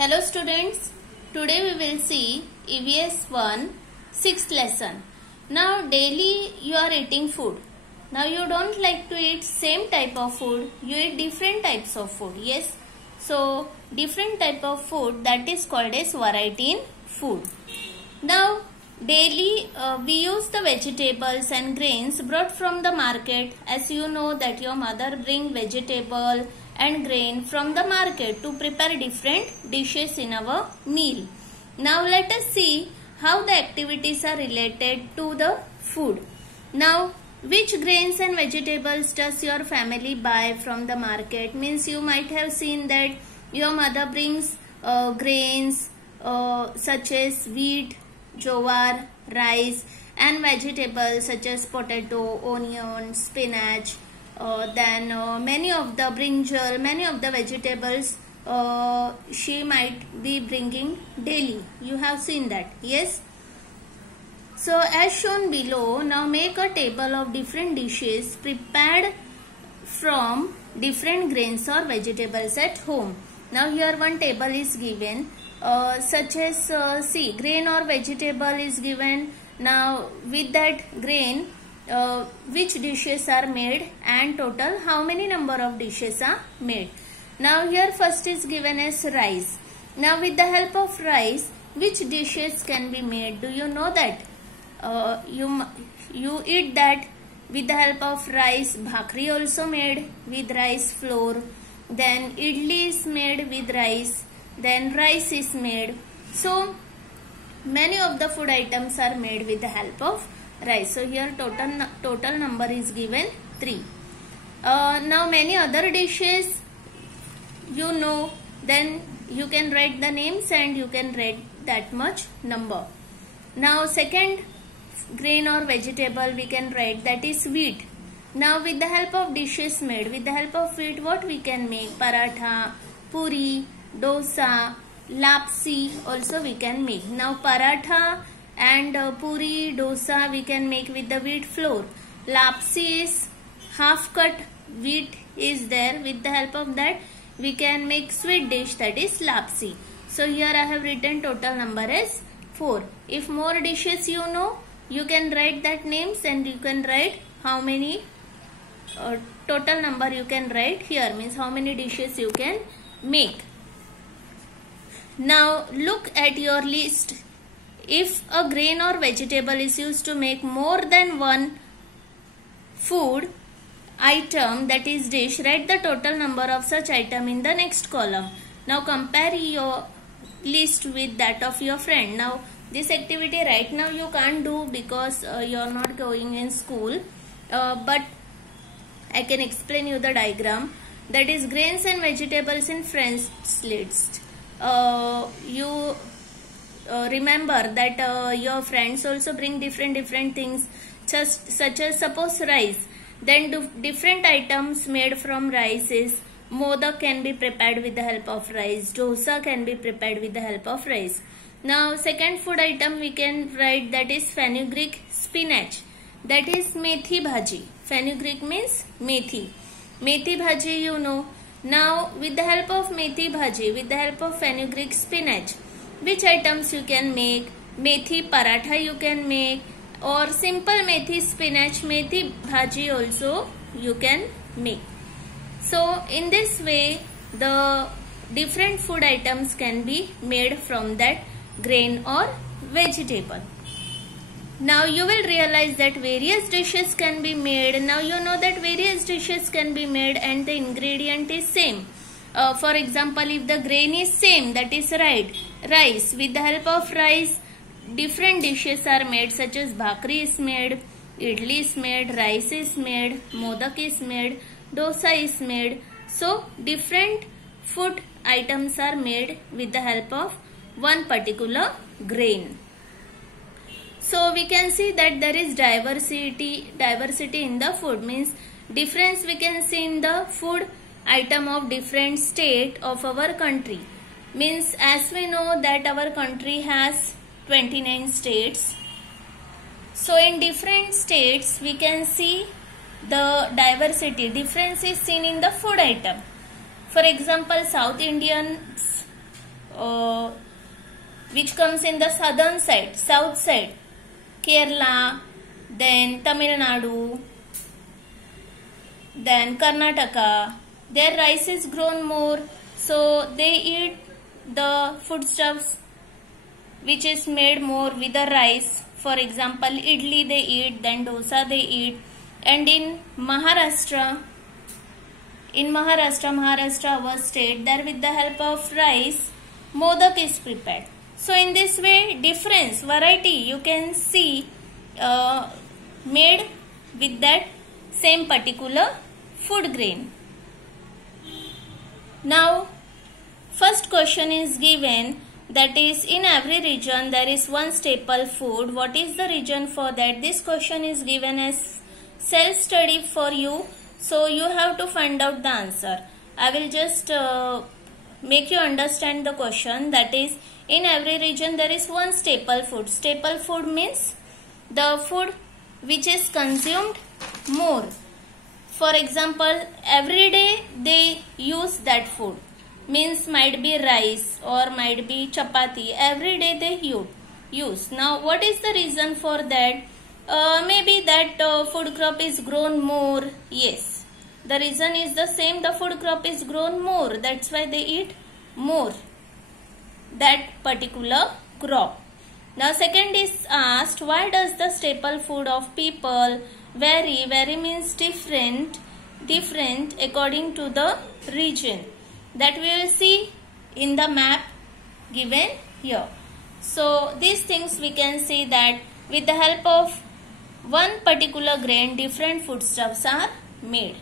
Hello students, today we will see EVS 1 6th lesson. Now daily you are eating food. Now you don't like to eat same type of food, you eat different types of food. Yes, so different type of food, that is called as variety in food. Now daily we use the vegetables and grains brought from the market. As you know that your mother bring vegetable and grain from the market to prepare different dishes in our meal. Now let us see how the activities are related to the food. Now which grains and vegetables does your family buy from the market? Means you might have seen that your mother brings grains such as wheat, jowar, rice, and vegetables such as potato, onion, spinach. Then many of the brinjal, many of the vegetables she might be bringing daily. You have seen that, yes? So as shown below, now make a table of different dishes prepared from different grains or vegetables at home. Now here one table is given such as see, grain or vegetable is given. Now with that grain which dishes are made and total how many number of dishes are made. Now here first is given as rice. Now with the help of rice which dishes can be made? Do you know that? You eat that with the help of rice. Bhakri also made with rice flour. Then idli is made with rice. Then rice is made. So many of the food items are made with the help of rice. So here total number is given 3. Now many other dishes you know, then you can write the names and you can write that much number. Now second grain or vegetable we can write, that is wheat. Now with the help of dishes made, with the help of wheat what we can make? Paratha, puri, dosa, lapsi also we can make. Now paratha and puri, dosa we can make with the wheat flour. Lapsi is half cut wheat is there. With the help of that we can make sweet dish, that is lapsi. So here I have written total number as 4. If more dishes you know, you can write that names and you can write how many total number you can write here, means how many dishes you can make. Now look at your list. If a grain or vegetable is used to make more than one food item, that is dish, write the total number of such item in the next column. Now compare your list with that of your friend. Now this activity right now you can't do because you are not going in school, but I can explain you the diagram. That is grains and vegetables in friends list. You remember that your friends also bring different things, just such as suppose rice. Then different items made from rice is modak can be prepared with the help of rice, dosa can be prepared with the help of rice. Now second food item we can write, that is fenugreek spinach, that is methi bhaji. Fenugreek means methi. Methi bhaji you know. Now with the help of methi bhaji, with the help of fenugreek spinach, which items you can make? Methi paratha you can make, or simple methi spinach methi bhaji also you can make. So in this way the different food items can be made from that grain or vegetable. Now you will realize that various dishes can be made. Now you know that various dishes can be made and the ingredient is same. For example, if the grain is same, that is right, rice. With the help of rice different dishes are made, such as bhakri is made, idli is made, rice is made, modak is made, dosa is made. So different food items are made with the help of one particular grain. So we can see that there is diversity in the food, means difference we can see in the food item of different state of our country. Means as we know that our country has 29 states. So in different states we can see the diversity. Difference is seen in the food item. For example, South Indians which comes in the southern side, south side, Kerala, then Tamil Nadu, then Karnataka, their rice is grown more, so they eat the foodstuffs which is made more with the rice. For example, idli they eat, then dosa they eat. And in Maharashtra, our state, there with the help of rice, modak is prepared. So in this way, difference, variety you can see made with that same particular food grain. Now, first question is given, that is, in every region there is one staple food. What is the region for that? This question is given as self-study for you. So you have to find out the answer. I will just make you understand the question. That is, in every region there is one staple food. Staple food means the food which is consumed more. For example, every day they use that food. Means might be rice or might be chapati. Every day they use. Now what is the reason for that? Maybe that food crop is grown more. Yes, the reason is the same. The food crop is grown more. That's why they eat more that particular crop. Now second is asked, why does the staple food of people vary? Vary means different according to the region. That we will see in the map given here. So these things we can see that with the help of one particular grain, different foodstuffs are made.